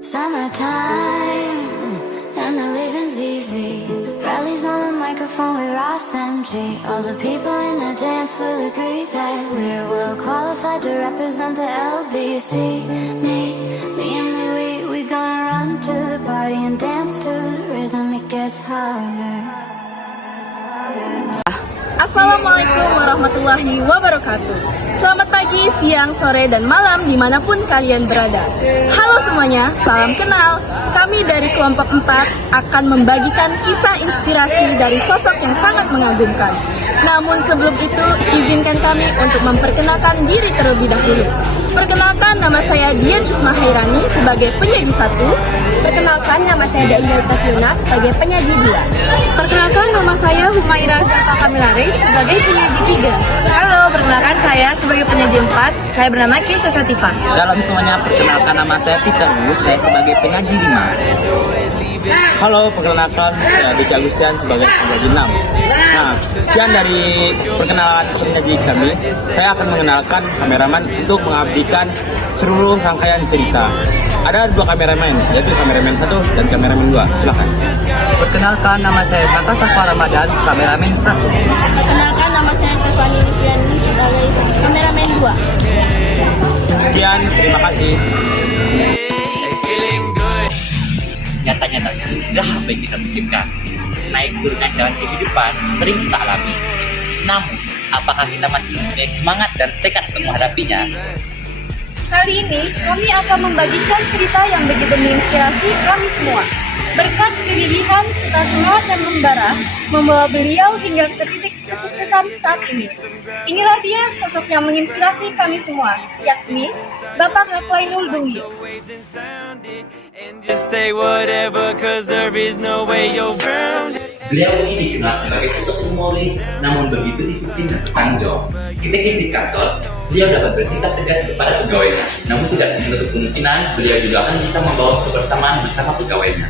Summertime, and the living's easy. Rallies on the microphone with Ross MG. All the people in the dance will agree that we're well qualified to represent the LBC. Me and Louis, we gonna run to the party and dance to the rhythm. It gets harder. Assalamualaikum warahmatullahi wabarakatuh. Selamat pagi, siang, sore, dan malam dimanapun kalian berada. Halo semuanya, salam kenal. Kami dari kelompok 4 akan membagikan kisah inspirasi dari sosok yang sangat mengagumkan. Namun sebelum itu, izinkan kami untuk memperkenalkan diri terlebih dahulu. Perkenalkan, nama saya Dian Isma Hairani sebagai penyaji 1. Perkenalkan, nama saya Dainalita Fiona sebagai penyaji 2. Perkenalkan, nama saya Humaira Zarfa Kamilaris sebagai penyaji 3. Halo, perkenalkan saya sebagai penyaji 4. Saya bernama Kisha Satifah. Shalom semuanya, perkenalkan nama saya Peter Wu, saya sebagai penyaji 5. Halo, perkenalkan saya Diki Agustian sebagai penyaji 6. Nah, sekian dari perkenalan penyaji kami. Saya akan mengenalkan kameramen untuk mengabdikan seluruh rangkaian cerita. Ada 2 kameramen, yaitu kameramen 1 dan kameramen 2. Silakan. Perkenalkan nama saya Saka Safa Ramadan, kameramen 1. Perkenalkan, nama saya Stefani Rizliani sebagai kameramen 2. Sekian, terima kasih. Nyatanya tak semudah apa yang kita pikirkan. Naik turunnya jalan kehidupan sering kita alami. Namun, apakah kita masih mempunyai semangat dan tekad untuk menghadapinya? Kali ini, kami akan membagikan cerita yang begitu menginspirasi kami semua. Berkat kegigihan serta semangat yang membara, membawa beliau hingga ke titik kesuksesan saat ini. Inilah dia sosok yang menginspirasi kami semua, yakni Bapak Rekwainul Dungio. Beliau ini dikenal sebagai sosok humoris, namun begitu disiplin dan bertanggung jawab. Ketika di kantor, beliau dapat bersikap tegas kepada pegawainya, namun tidak menutup kemungkinan beliau juga akan bisa membawa kebersamaan bersama pegawainya.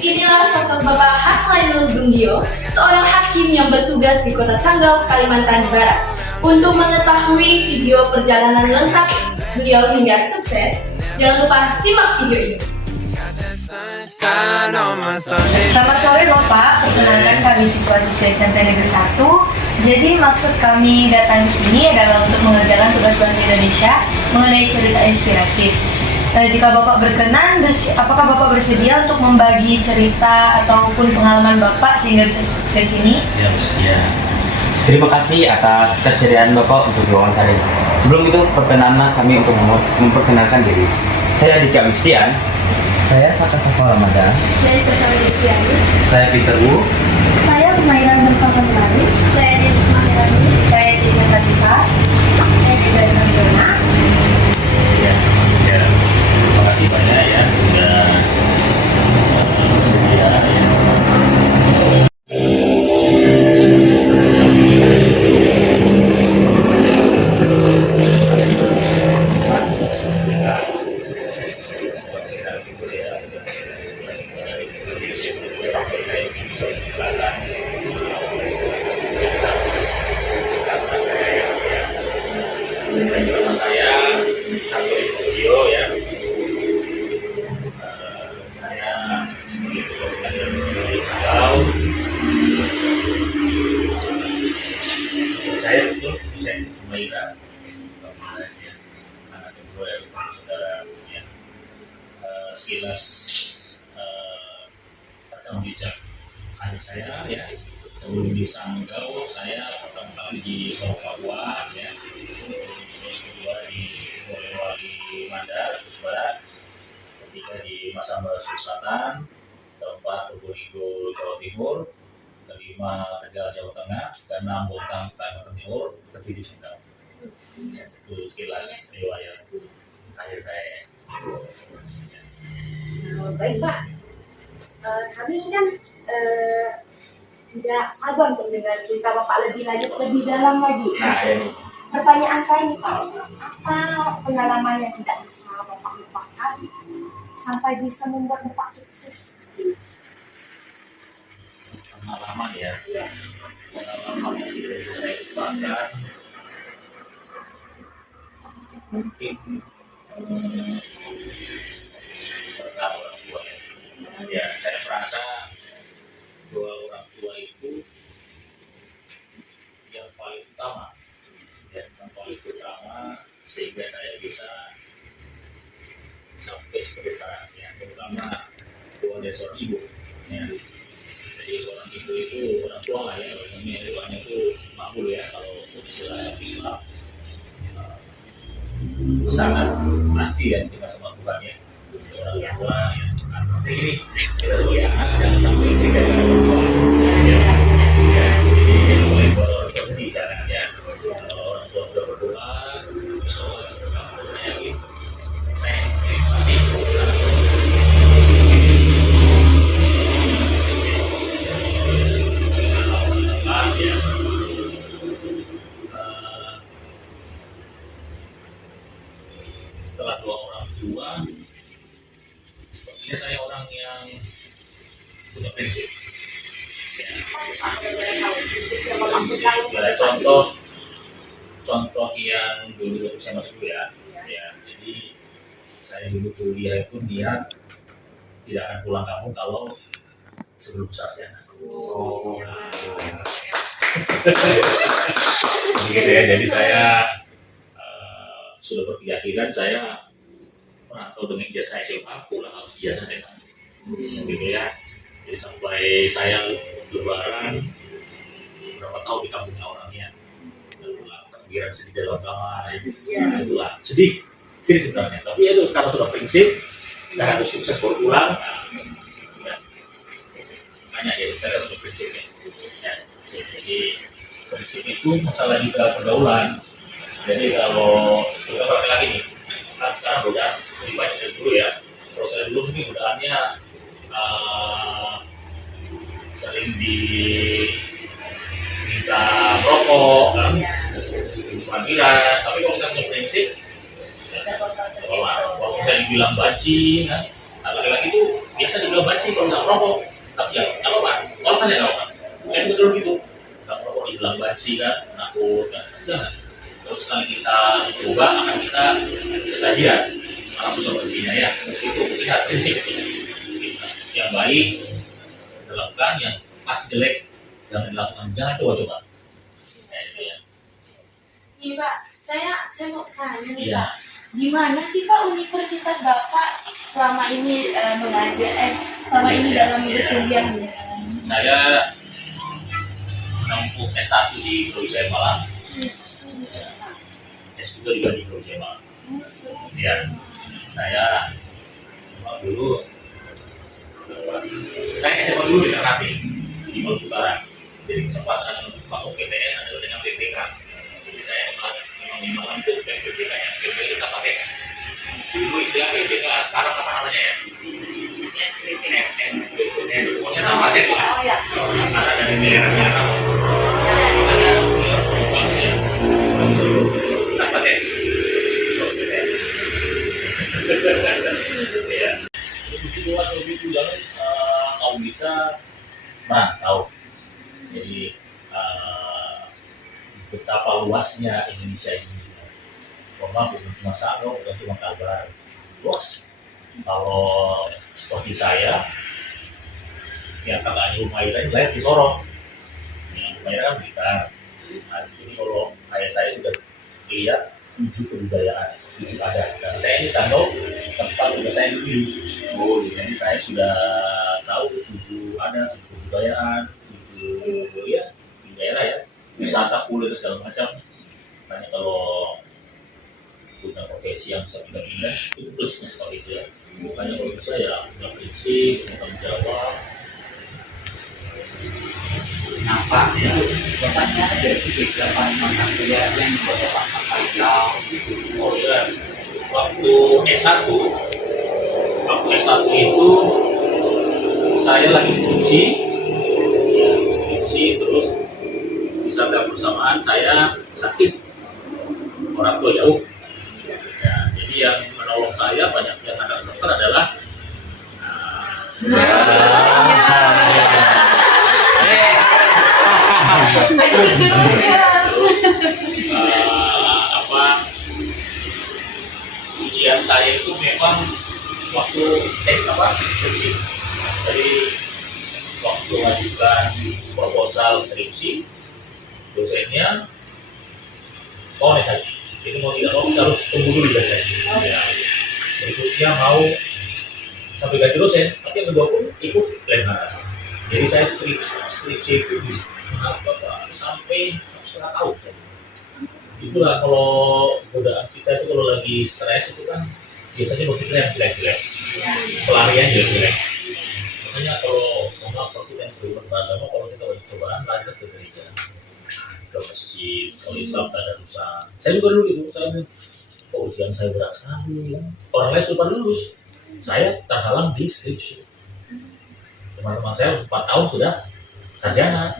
Inilah sosok Bapak Rekwainul Dungio, seorang hakim yang bertugas di Kota Sanggau, Kalimantan Barat. Untuk mengetahui video perjalanan lengkap beliau hingga sukses, jangan lupa simak video ini. Selamat sore Bapak, perkenalkan kami siswa-siswa SMP Negeri 1. Jadi maksud kami datang di sini adalah untuk mengerjakan tugas bahasa Indonesia mengenai cerita inspiratif. Jika Bapak berkenan, apakah Bapak bersedia untuk membagi cerita ataupun pengalaman Bapak sehingga bisa sukses ini? Ya. Terima kasih atas ketersediaan Bapak untuk diwawancara. Sebelum itu, perkenankan kami untuk memperkenalkan diri. Saya Diki Agustian. Saya Saka Safa Ramadan. Saya Stefani Rizliani. Saya Peter Wu. Saya Humaira Zarfa Kamilaris. Saya Dian Isma Hairani. Saya Kisha Satifah. Saya Dainalita Fiona. Ya. Terima kasih banyak ya sudah bersedia ya. Nama saya Anthony Video ya. Saya sebagai pelajar dari Sanggau. Saya betul saya Humaira ya. Anak kedua ya, saudara ya. Sekilas rekam jejak karir saya ya. Sebelum di Sanggau, saya pertama kali di Solo Papua ya. Terus kedua di Boyolali Mandar, Sulawesi Barat. Ketiga di Masamba, Sulawesi Selatan. Keempat Probolinggo, Jawa Timur. Kelima Tegal, Jawa Tengah. Keenam Bontang, Kalimantan Timur. Ketujuh Sanggau. Ya, itu sekilas riwayat karir saya. Baik Pak, kami kan tidak sabar untuk mendengar cerita Bapak lebih lanjut, lebih dalam lagi. Nah, ini. Pertanyaan saya nih Pak, apa pengalaman yang tidak bisa Bapak lupakan sampai bisa membuat Bapak sukses? Pengalaman ya. Iya. Pengalaman yang tidak bisa saya lupakan mungkin berkah orang tua ya. Ya, saya merasa bahwa orang tua itu yang paling utama, yang paling utama sehingga saya bisa sampai seperti sekarang ya, terutama doa dari seorang ibu ya. Jadi seorang ibu itu orang tua lah ya, ini doanya itu makbul ya kalau istilah Islam, sangat pasti ya kita sama Tuhan ya. Orang tua ya, nanti ini kita lihat jangan sampai kita dengan orang tua ya, jadi boleh buat orang tua sedih jangan ya. Kalau orang tua sudah berdoa, sholat, ya gitu. Saya masih ya. Setelah dua orang tua, sepertinya saya orang yang punya prinsip. Ya. Prinsip. Ada contoh yang dulu saya masuk kuliah. Ya, jadi saya dulu kuliah itu niat tidak akan pulang kampung kalau sebelum sarjana. Gitu ya, jadi saya sudah berkeyakinan saya merantau dengan ijazah SMA, pulang harus ijazah SMA. Gitu ya. Jadi sampai saya lebaran berapa tahun di kampungnya orangnya, lalu takbiran sedih dalam kamar, itulah sedih sebenarnya. Tapi itu karena sudah prinsip, saya harus sukses baru pulang. Banyak ya, kita harus prinsipnya. Ya, jadi prinsip itu masalah juga pergaulan. Jadi kalau kita balik lagi nih, kan sekarang godaan lebih banyak dari dulu ya. Kalau saya dulu ini godaannya sering diminta rokok, kan, panggilan. Tapi kalau kita punya prinsip, kalau saya dibilang banci, kan, laki-laki itu biasa dibilang banci kalau nggak rokok. Tapi ya, nggak apa-apa. Kalau kan ya nggak apa-apa. Saya betul gitu. Nggak rokok dibilang banci kan, nakut, kan, jangan. Terus sekali kita coba akan kita ketagihan langsung sepertinya ya. Itu lihat prinsip yang baik dilakukan, yang pas jelek jangan dilakukan, jangan coba-coba. Ya. Iya Pak, saya mau tanya nih Ya. Pak, gimana sih Pak universitas Bapak selama ini mengajar, selama ini dalam berkuliah? Saya menempuh S1 di Brawijaya Malang, S2 juga di Brawijaya Malang. Ya, saya dulu saya SMA dulu di Ternate di Maluku Utara. Jadi kesempatan untuk masuk PTN adalah dengan PPK. Jadi saya memang di Malang itu PPK ya, PPK itu Kapates. Dulu istilah PPK, sekarang apa namanya ya? SNPTN, pokoknya Kapates lah. Karena dari daerahnya ada perubahannya. Kapates. Ya. Begitu jangan kamu bisa merantau. Jadi betapa luasnya Indonesia ini. Memang bukan cuma Sano, bukan cuma Kalbar, luas. Kalau seperti saya, yang kakaknya Humaira lahir di Sorong, yang Humaira kan Blitar. Nah, jadi kalau ayah saya sudah lihat 7 kebudayaan, 7 adat. Dan saya ini Sano, tempat juga saya dulu. Jadi saya sudah tahu 7 adat, 7 kebudayaan, 7 ya di daerah ya, wisata, kuliah segala macam. Makanya kalau punya profesi yang bisa pindah-pindah itu plusnya seperti itu ya. Bukannya kalau bisa ya punya prinsip, punya tanggung jawab. Kenapa ya? Bapaknya ada sedikit pas masa kuliah yang Bapak sampaikan. Oh iya, waktu S1 itu saya lagi skripsi, terus di saat yang bersamaan saya sakit, orang tua jauh. Ya, jadi yang menolong saya banyak yang ada dokter adalah ujian saya itu memang waktu tes skripsi. Jadi waktu mengajukan proposal skripsi, dosennya mau naik haji. Jadi mau tidak mau kita harus tunggu dulu dari haji. Ya. Berikutnya mau sampai ganti dosen, tapi yang kedua pun ikut lemhanas. Jadi saya skripsi itu sampai 1,5 tahun. Itulah kalau godaan kita itu kalau lagi stres itu kan biasanya berpikir yang jelek-jelek, pelarian jelek-jelek. Makanya kalau kalau kita yang sering beragama, kalau kita ada cobaan lanjut ke gereja, ke masjid. Kalau Islam tak ada urusan. Saya juga dulu itu, saya ujian saya berat sekali. Orang lain sudah lulus, saya terhalang di skripsi. Teman-teman saya 4 tahun sudah sarjana,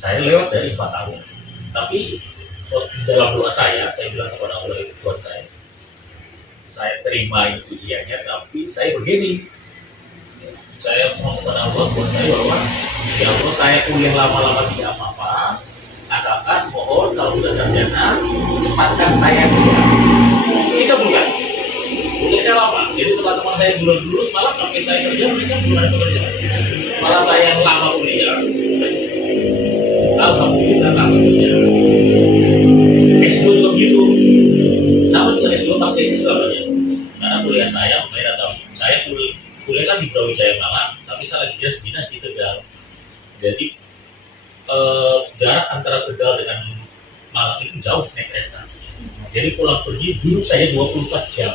saya lewat dari 4 tahun. Tapi dalam doa saya bilang kepada Allah itu Tuhan saya terima ujiannya, tapi saya begini, saya mohon kepada Allah buat saya bahwa ya Allah, saya kuliah lama-lama tidak apa-apa, asalkan mohon kalau sudah sarjana cepatkan saya kuliah. 3 bulan untuk saya lama, jadi teman-teman saya bulan lulus malah sampai saya kerja mereka belum ada pekerjaan, malah saya yang lama kuliah. Alhamdulillah kerja. S2 juga begitu, sama juga S2 pas tesis selamanya. Karena kuliah saya, mereka tahu saya kuliah kan di Brawijaya Malang, tapi saya lagi dinas di Tegal. Jadi jarak antara Tegal dengan Malang itu jauh naik kereta. Jadi pulang pergi duduk saya 24 jam.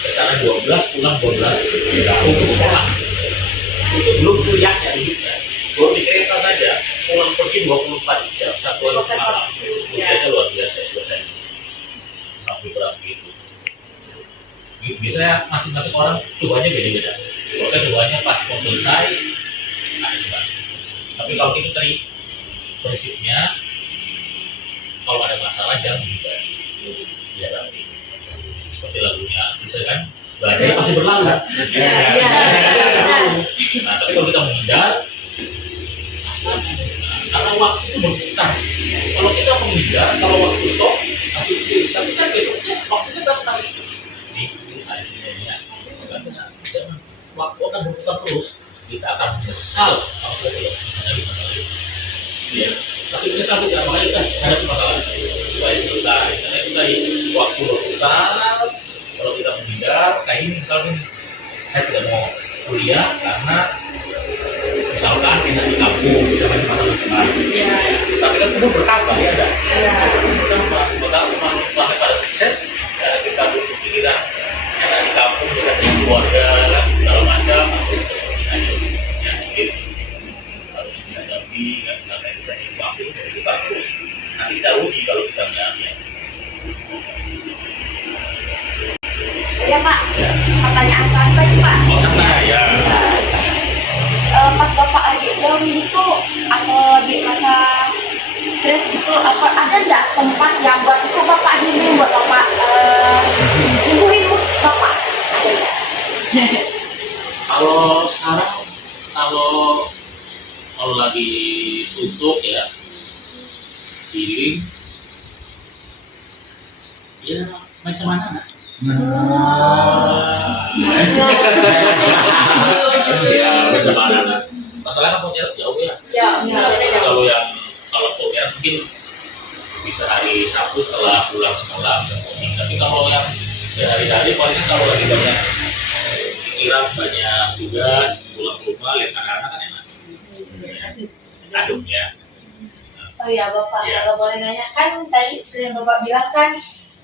Kesana 12, pulang 12. Untuk sekolah. Itu belum kuliahnya hidupnya. Kalau di kereta saja pulang pergi 24 jam, satu hari malam. Ujiannya luar biasa selesai. Sampai berapa gitu. Biasanya masing-masing orang cobanya beda-beda. Kalau saya cobanya pas mau selesai, ada coba. Tapi kalau itu tadi prinsipnya, kalau ada masalah jangan juga dihadapi. Seperti lagunya, bisa kan? Badai pasti berlalu. Nah, tapi kalau kita menghindar, karena waktu itu berputar. Kalau kita menghindar, kalau waktu stop, masih itu. Tapi kan besoknya waktunya datang. Ini hasilnya. Jangan waktu akan berputar terus. Kita akan menyesal kalau kita tidak menghadapi masalah itu. Ya, pasti menyesal tidak, makanya kita hadapi masalah supaya selesai. Karena itu tadi waktu berputar. Kalau kita menghindar, kayak ini misalnya saya tidak mau kuliah karena misalkan tidak di kampung, misalkan di mana lingkungan. Tapi kan penuh berkata ya ada. Sementara teman-teman pada sukses, ya, kita berpikiran enak di kampung, kita dengan keluarga, kan, segala macam, harus seperti aja. Ya, mungkin harus dihadapi, kan, karena kita ingin waktu dari kita terus. Nanti kita rugi kalau kita mengambil. Ya Pak, pertanyaan santai Pak. Oh, santai ya. Pas Bapak lagi down gitu atau di masa stres gitu, apa ada nggak tempat yang buat itu Bapak healing, buat Bapak nyembuhin Bapak? Ada nggak? Kalau sekarang, kalau lagi suntuk ya, healing, ya macam mana? Ya, macam mana? Masalahnya kan jarak jauh ya. Kalau Pontianak mungkin bisa hari Sabtu setelah pulang sekolah. Tapi kalau yang sehari-hari paling kalau lagi banyak pikiran, banyak tugas, pulang ke rumah lihat anak-anak kan enak. Ademnya. Oh iya Bapak, Ya. kalau boleh nanya, kan tadi seperti yang Bapak bilang kan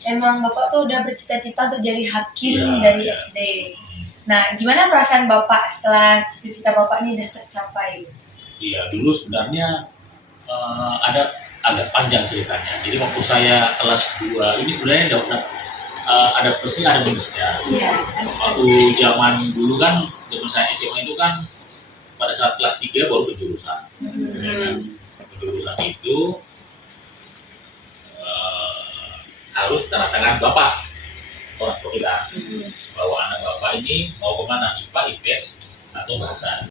emang Bapak tuh udah bercita-cita untuk jadi hakim Ya, dari ya. SD. Nah, gimana perasaan Bapak setelah cita-cita Bapak ini udah tercapai? Iya, dulu sebenarnya ada agak panjang ceritanya. Jadi waktu saya kelas 2, ini sebenarnya ada plusnya, ada minusnya. Iya. Waktu zaman dulu kan, zaman saya SMA itu kan pada saat kelas 3 baru penjurusan. Ya kan? Penjurusan itu harus tanda tangan bapak orang tua kita bahwa anak bapak ini mau kemana, IPA, IPS atau bahasa.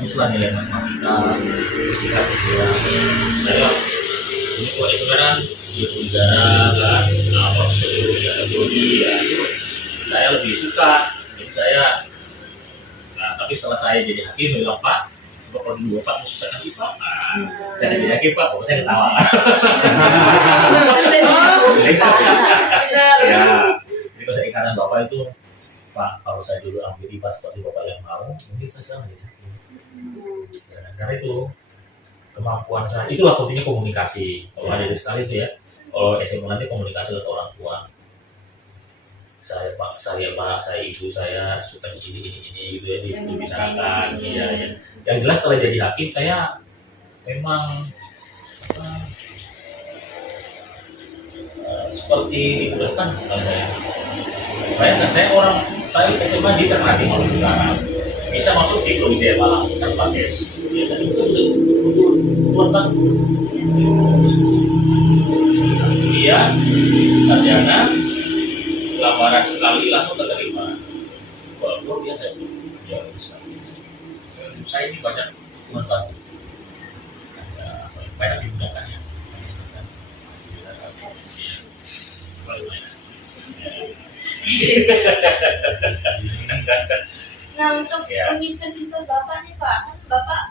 Usulan nilai matematika, fisika, kimia. Saya ini kok sekarang di negara kan, apa sosiologi atau biologi ya. Saya lebih suka, jadi saya. Nah, tapi setelah saya jadi hakim, saya bilang, Pak, kalau dulu Pak susah nanti Pak. Saya jadi hakim Pak, saya ketawa. Ya, jadi kalau saya ikatan Bapak itu, Pak, kalau saya dulu ambil IPA seperti Bapak yang mau, mungkin saya sekarang jadi hakim. Ya, karena itu kemampuan saya, itulah pentingnya komunikasi. Kalau ada sekali itu ya, kalau SMA nanti komunikasi dengan orang tua. Saya Pak, saya ibu saya suka ini gitu ya, dibicarakan. Ya. Yang jelas setelah jadi hakim saya memang seperti dimudahkan sekali saya. Bayangkan saya SMA di Ternate Maluku Utara, bisa masuk di Brawijaya Malang tanpa tes. Ya, dan itu betul kan? Dia sarjana, lamaran sekali langsung terima. Wah, luar biasa itu. Ya, bisa. Saya ini banyak membantu. Banyak dimudahkan ya. Nah, untuk universitas Bapak nih Pak, kan Bapak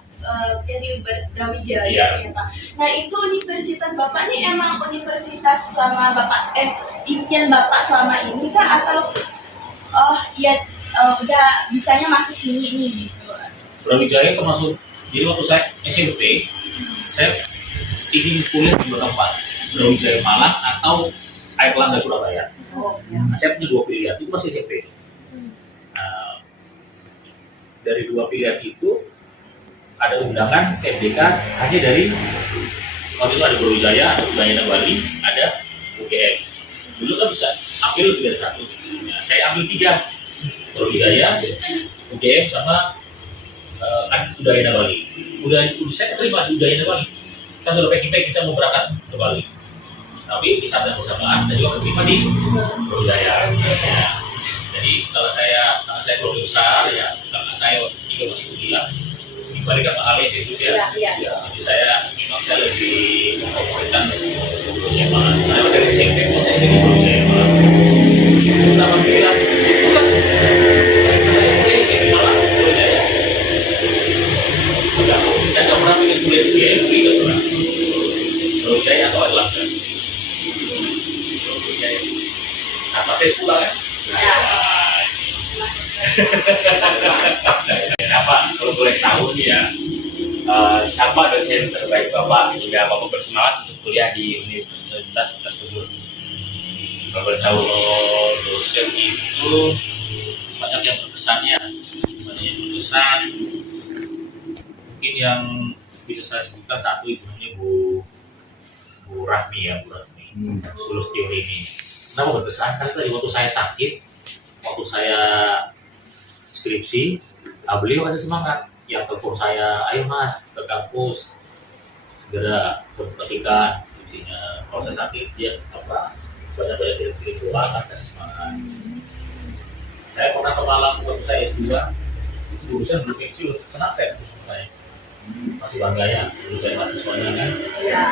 dari Brawijaya Iya. ya Pak. Nah, itu universitas Bapak nih emang universitas selama Bapak impian Bapak selama ini kah atau udah bisanya masuk sini ini gitu? Brawijaya termasuk, jadi waktu saya SMP, saya ingin kuliah di dua tempat, Brawijaya Malang atau Airlangga Surabaya. Nah, saya punya dua pilihan, itu masih SMP. Nah, dari dua pilihan itu ada undangan PMDK hanya dari waktu itu ada Brawijaya, ada Udayana Bali, ada UGM. Dulu kan bisa ambil lebih dari satu. Nah, saya ambil 3, Brawijaya, UGM sama Udayana Bali. Udah saya terima di Udayana Bali. Saya sudah packing, saya mau berangkat ke Bali. Tapi di saat yang bersamaan saya juga terima di Brawijaya. Ya. Jadi karena saya keluarga besar ya, karena saya juga masih kuliah, dibandingkan Pak Alif itu ya. Jadi memang saya lebih memperhatikan Brawijaya. Karena dari SMP pun saya jadi Brawijaya. Kenapa pilihan? Bukan saya kuliah di Malang, Brawijaya. Saya nggak pernah ingin kuliah di GMI, nggak pernah. Brawijaya atau Airlangga. Apa tes pulang ya? Apa kalau boleh tahu ya, siapa dosen terbaik Bapak hingga Bapak bersemangat untuk kuliah di universitas tersebut? Kalau boleh tahu, dosen itu banyak yang berkesannya, mungkin yang bisa saya sebutkan satu itu namanya Bu Rahmi ya, Bu Rahmi Sulustiorini. Kenapa berkesan? Karena tadi waktu saya sakit, waktu saya skripsi, beliau kasih semangat, yang telepon saya, ayo mas ke kampus, segera konsultasikan skripsinya. Kalau saya sakit, dia banyak kirim doa, kasih semangat. Saya pernah ke Malang waktu saya S2, jurusan belum pensiun, senang saya. Masih bangga ya, dulu saya mahasiswanya kan. Ya.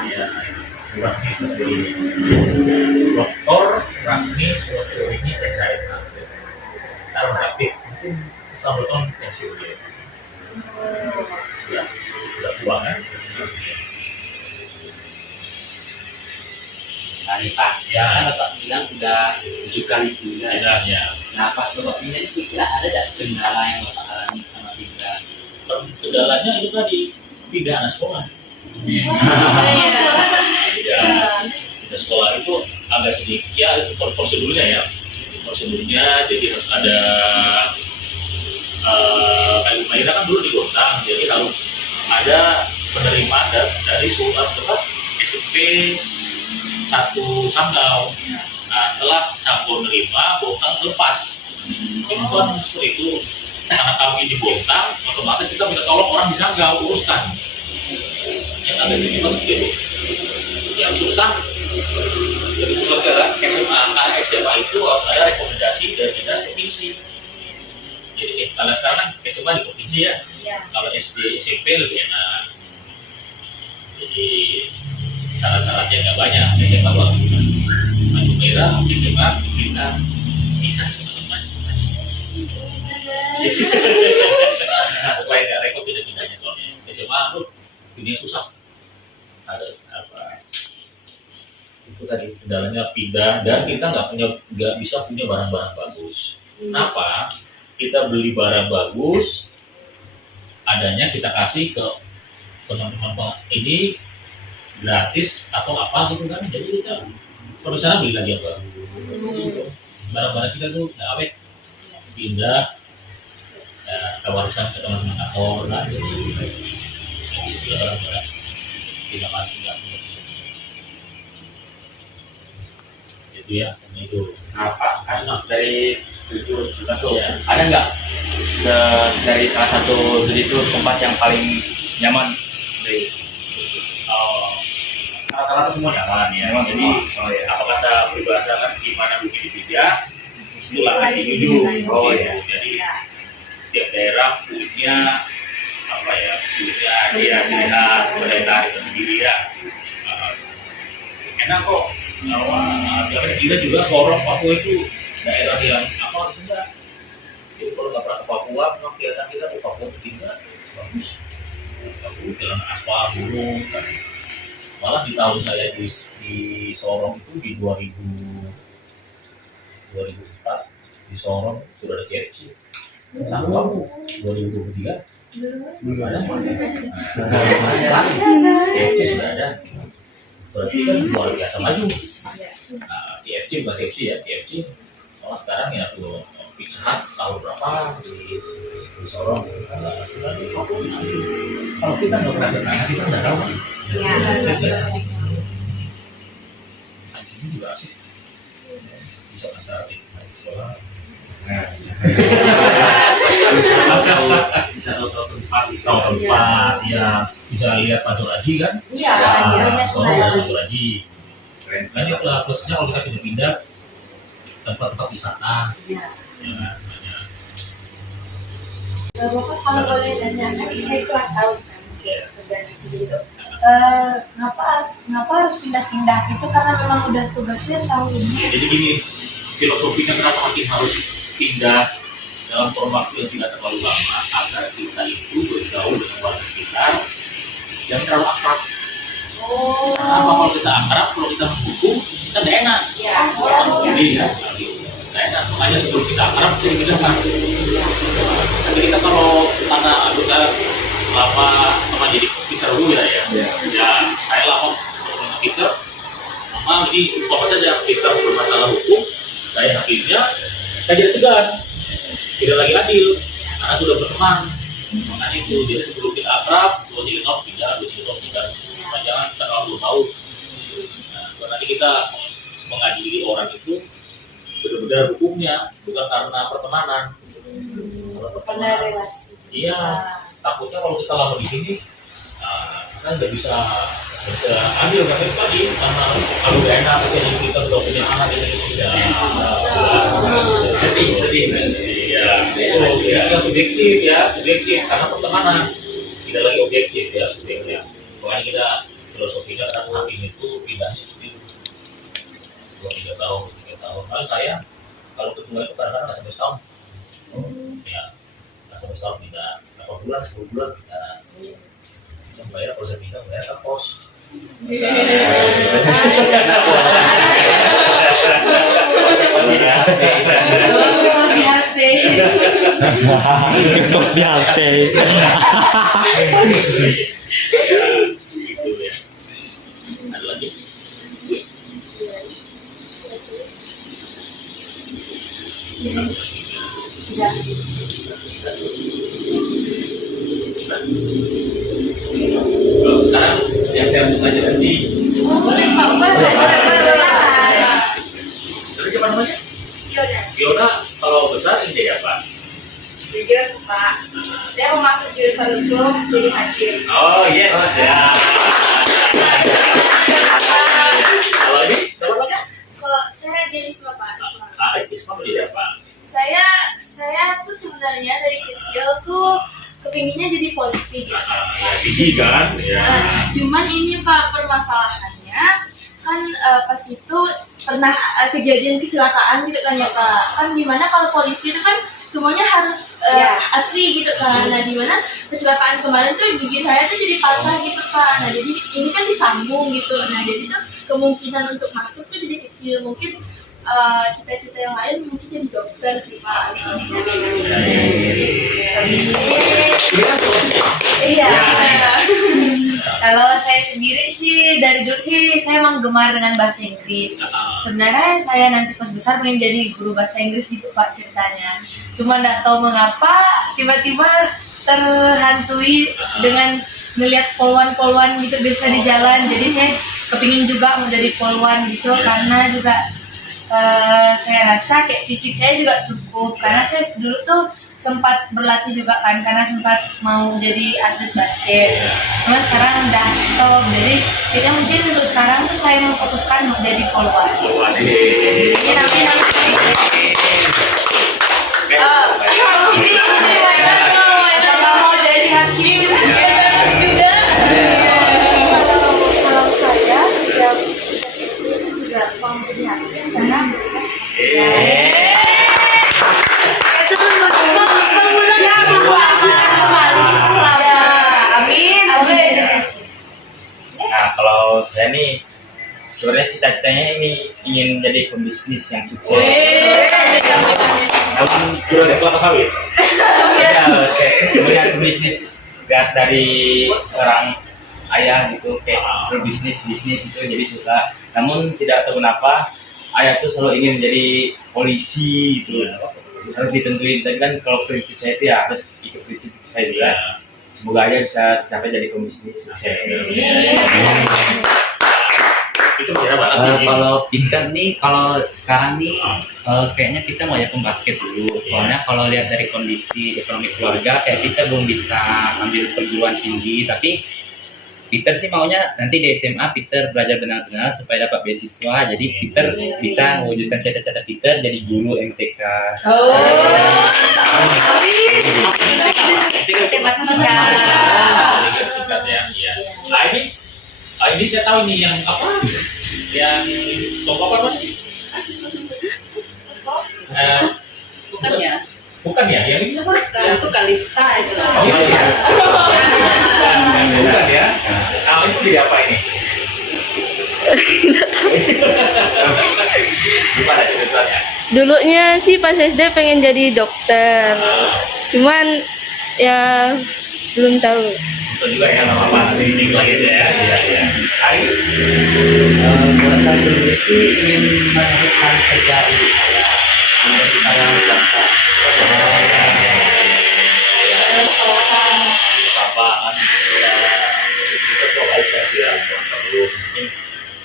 Rahmi Sulustiorini, Dr. Rahmi Sulustiorini SHM. Sekarang aktif, mungkin setahun tahun pensiun dia. Sudah tua kan? Nah nih Pak, Ya. kan Bapak bilang udah 7 kali pindah. Ya. Nah pas Bapak pindah itu kira ada nggak kendala yang Bapak alami sama pindah? Kendalanya itu tadi pindah anak sekolah. Ya, pindah sekolah itu agak sedikit ya, itu prosedurnya ya. Prosedurnya jadi harus ada kayak Maira kan dulu di Gontang, jadi harus ada penerimaan dari surat SMP 1 Sanggau. Nah setelah Sanggau menerima, Gontang lepas. Itu kan seperti itu. Karena kami di Gontang, otomatis kita minta tolong orang di Sanggau uruskan. Yang ada di kita seperti itu. Yang susah, jadi susah ke SMA. Karena SMA itu harus ada rekomendasi dari dinas provinsi. Jadi kalau sekarang kan SMA di provinsi ya. Iya. Kalau SD SMP lebih enak. Jadi syarat-syaratnya nggak banyak. SMA tuh harus lampu merah, SMA kita bisa teman-teman. Supaya nggak repot pindah-pindahnya soalnya. SMA tuh ini susah. Ada apa? Itu tadi kendalanya pindah dan kita nggak bisa punya barang-barang bagus. Kenapa? Kita beli barang bagus, adanya kita kasih ke teman-teman ini gratis atau apa gitu kan, jadi kita suatu sana beli lagi yang baru. Barang-barang kita tuh nggak awet, pindah, ya, kita wariskan ke teman-teman kantor lah, jadi nggak bisa punya barang-barang tidak mati nggak punya. Itu ya, itu. Nah, Pak, kan dari 7 tuh, Ya. ada nggak dari salah satu dari itu tempat yang paling nyaman dari Rata-rata semua nyaman ya. Nyaman Jadi semua. Oh, ya. apa kata peribahasa kan gimana bukit dipijak, itulah lagi hidup. Oh, ya. Jadi setiap daerah punya apa ya, punya dia ciri khas, budaya tarik tersendiri ya. Enak kok. Kita juga Sorong Papua itu daerah yang apa enggak. Jadi kalau nggak pernah ke Papua, memang kelihatan kita ke Papua itu tidak bagus. Bagus, jalan aspal, gunung kan. Malah di tahun saya di Sorong itu di 2004 di Sorong sudah ada KFC. Sampai 2023 belum ada. KFC sudah ada. Berarti kan luar biasa maju. KFC bukan KFC ya, KFC. Malah sekarang ya sudah Pizza Hut tahun berapa di Sorong. Kalau kita nggak pernah ke sana, kita nggak tahu. Iya. Ini juga asik. Bisa antara sekolah. Bisa tahu tempat, ya bisa lihat Pantur Aji kan? Iya. Pantur Aji. Kan itu plusnya kalau kita pindah-pindah tempat-tempat wisata. Iya. Ya, banyak. Bapak kalau boleh tanya, kan saya kurang tahu kan Ya. kerjaan itu gitu. Ngapa harus pindah-pindah gitu, karena memang udah tugasnya tahun ini. Ya, jadi gini, filosofinya kenapa makin harus pindah dalam kurun waktu yang tidak terlalu lama agar kita itu bergaul dengan warga sekitar yang terlalu akrab. Karena kalau kita akrab, kalau kita menghukum, kita nggak enak. Jadi ya, nggak enak. Makanya sebelum kita akrab, kita pindahkan. Tapi kita kalau karena anggota apa jadi speaker dulu ya, ya saya lapor dengan speaker. Mama ini apa saja speaker bermasalah hukum, saya hakimnya, saya jadi segan, tidak lagi adil, karena sudah berteman. Makanya itu jadi sebelum kita akrab, kalau jadi tahu tidak, jangan terlalu tahu. Nah, nanti kita mengadili orang itu benar-benar hukumnya, bukan karena pertemanan. Karena relasi. Iya, takutnya kalau kita lama di sini, kan nggak bisa ambil kan tadi, karena kalau nggak enak misalnya kita sudah punya anak ini tidak sedih. Iya, itu ya subjektif karena pertemanan tidak lagi objektif ya, subjektif. Makanya kita filosofinya kan hakim itu pindahnya sedikit 2-3 tahun. Kalau saya kalau ketemu itu kadang-kadang nggak sampai setahun. Ya, nggak sampai setahun pindah. 8 bulan, 10 bulan pindah. Yang bayar kalau saya pindah bayar ke pos. TikTok di HP. Gitu ya. Ada lagi? Kalau sekarang yang saya mau tanya nanti. Boleh silakan. Tadi siapa namanya? Fiona. Kalau besar ini jadi apa? Jujur Pak, saya mau masuk jurusan hukum jadi hakim. Oh yes. Ya. Kalau ini siapa namanya? Kalau saya jadi Isma Pak. Isma jadi apa? Saya tuh sebenarnya dari kecil tuh kepinginnya jadi polisi gitu. Visi kan? Ya. Cuman ini Pak permasalahannya kan pas itu pernah kejadian kecelakaan gitu kan ya Pak. Kan dimana kalau polisi itu kan semuanya harus asli gitu kan. Nah dimana kecelakaan kemarin tuh gigi saya tuh jadi patah gitu Pak. Nah jadi ini kan disambung gitu. Nah jadi tuh kemungkinan untuk masuk tuh jadi kecil. Mungkin cita-cita yang lain mungkin jadi dokter sih Pak. Iya. Kalau saya sendiri sih dari dulu sih saya emang gemar dengan bahasa Inggris. Sebenarnya saya nanti pas besar pengen jadi guru bahasa Inggris gitu Pak ceritanya. Cuma nggak tahu mengapa tiba-tiba terhantui dengan ngelihat poluan-poluan gitu biasa di jalan. Jadi saya kepingin juga mau jadi poluan gitu karena juga saya rasa kayak fisik saya juga cukup karena saya dulu tuh sempat berlatih juga kan karena sempat mau jadi atlet basket. Cuma sekarang udah stop. Jadi kayaknya mungkin untuk sekarang tuh saya memfokuskan mau jadi poluan. Kalau mau jadi hakim. Kalau saya sejak juga mau jadi hakim karena Nah, kalau saya nih sebenarnya cita-citanya ini ingin jadi pembisnis yang sukses. Namun sudah ada kelapa sawit. Ya, kayak melihat bisnis dari seorang ayah gitu, kayak seru bisnis itu jadi suka. Namun tidak tahu kenapa ayah tuh selalu ingin menjadi polisi gitu. Harus ditentuin. Tapi kan kalau prinsip saya itu ya harus ikut prinsip saya juga. Semoga aja bisa sampai jadi pembisnis sukses. Itu kira banget. Kalau pinter nih, kalau sekarang nih kayaknya kita mau ya pembasket dulu. Soalnya kalau lihat dari kondisi ekonomi keluarga, kayak kita belum bisa ambil perguruan tinggi. Tapi Peter sih maunya nanti di SMA Peter belajar benar-benar supaya dapat beasiswa. Jadi Peter bisa mewujudkan cita-cita Peter jadi guru MTK. Singkat ya. Ini saya tahu nih yang apa? Yang toko apa namanya? Bukan ya, yang ini apa? Itu Kalista itu. Oh, iya. Bukan ya. Nah, itu jadi apa ini? Gimana ceritanya? Dulunya sih pas SD pengen jadi dokter, cuman ya belum tahu. Itu juga ya, nggak apa-apa. Nanti ini lagi aja ya. Iya. Hai. Buat saya sendiri sih ingin meneruskan kerja ibu saya menjadi karyawan swasta. Apaan? Kita coba ya. Terus mungkin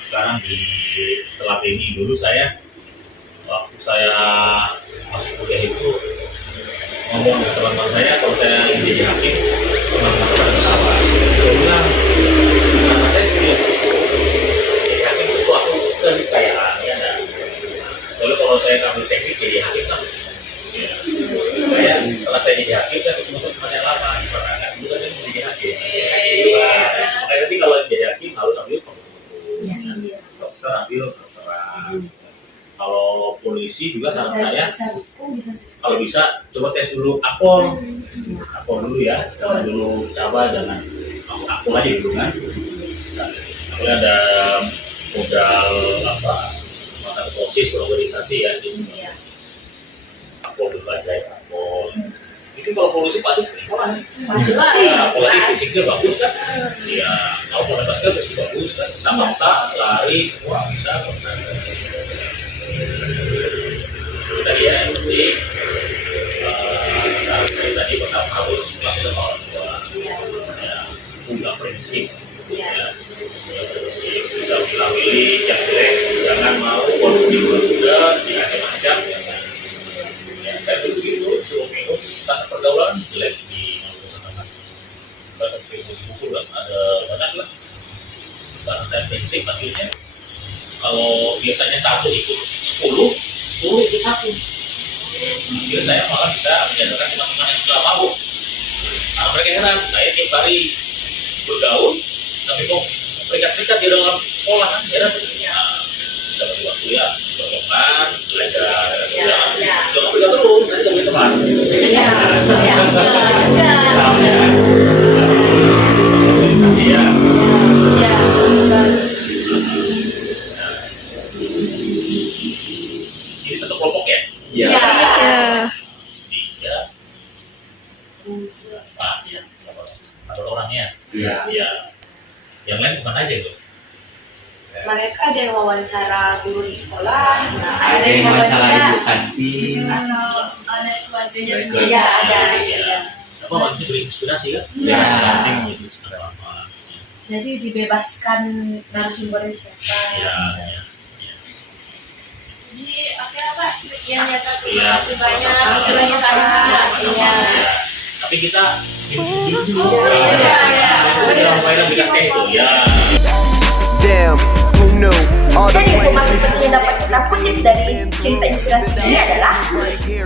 sekarang di telat ini dulu saya waktu saya masuk kuliah itu ngomong ke teman-teman saya kalau saya ingin jadi hakim, teman-teman pada ketawa. Saya bilang karena saya kuliah jadi hakim itu suatu keniscayaan ya. Soalnya kalau saya ngambil teknik jadi hakim kan saya setelah saya jadi hakim saya ketemu teman yang lama gimana kan dulu saya jadi hakim. Makanya nanti kalau jadi hakim harus ambil dokter, ambil kedokteran. Kalau polisi juga saran saya kalau bisa coba tes dulu akpol dulu ya, jangan dulu coba jangan langsung akpol aja dulu kan. Akhirnya ada modal apa mata proses organisasi ya, jadi akpol dulu aja ya akpol. Itu kalau polisi pasti orang apalagi fisiknya bagus kan, ya kalau pada basket fisik bagus kan, sama lari semua bisa. Tadi ya yang penting saya tadi pertama harus melakukan orang tua ya, punya prinsip ya, punya prinsip bisa pilih yang jelek jangan mau walaupun juga tidak macam ya kan ya, saya dulu begitu suruh minum tentang pergaulan jelek di masyarakat saya seperti buku kan ada banyak lah karena saya prinsip akhirnya kalau biasanya satu ikut 10 ikut satu. Jadi saya malah bisa menyadarkan teman-teman yang sudah mabuk. Nah, mereka heran, saya tiap hari bergaul, tapi kok terikat-terikat di dalam sekolah kan, heran. Nah, bisa bagi waktu ya, berteman, belajar, jangan belajar terus, nanti jadi teman. Namanya, organisasi ya. Ini satu kelompok ya? Iya. Ya. 3, 4 ya, 4 orangnya. Iya. Ya. Yang lain bukan aja itu. Mereka ada yang wawancara guru di sekolah, Ada yang masalah ibu kantin. ada keluarganya sendiri. Ya, ada. Apa maksudnya berinspirasi kan? Iya. Penting gitu sekarang. Jadi dibebaskan narasumbernya siapa. Iya. Jadi oke Pak, sekian ya Kak. Iya. Terima kasih banyak. Terima kasih banyak. Tapi kita orang mainan kita kayak itu ya. Damn, who knew all the Dan ways informasi penting yang dapat kita kutip dari cerita inspirasi ini adalah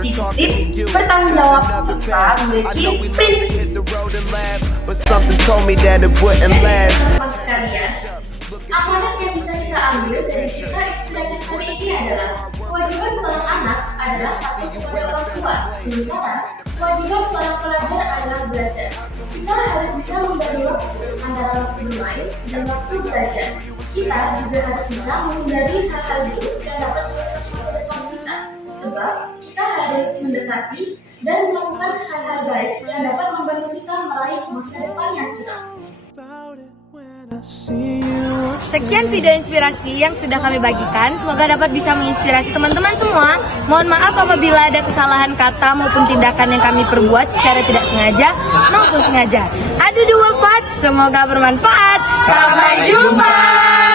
disiplin, bertanggung jawab, serta memiliki prinsip. hit the road and laugh, but something told me that it wouldn't last. Teman sekalian, amanat yang bisa kita ambil dari cerita inspirasi kali ini adalah kewajiban seorang anak adalah patuh kepada orang tua, sementara kewajiban seorang pelajar adalah belajar. Kita harus bisa membagi waktu antara waktu bermain dan waktu belajar. Kita juga harus bisa menghindari hal-hal buruk yang dapat merusak masa depan kita, sebab kita harus mendekati dan melakukan hal-hal baik yang dapat membantu kita meraih masa depan yang cerah. Sekian video inspirasi yang sudah kami bagikan. Semoga dapat bisa menginspirasi teman-teman semua. Mohon maaf apabila ada kesalahan kata maupun tindakan yang kami perbuat secara tidak sengaja maupun sengaja. Adu dua part, semoga bermanfaat. Sampai jumpa.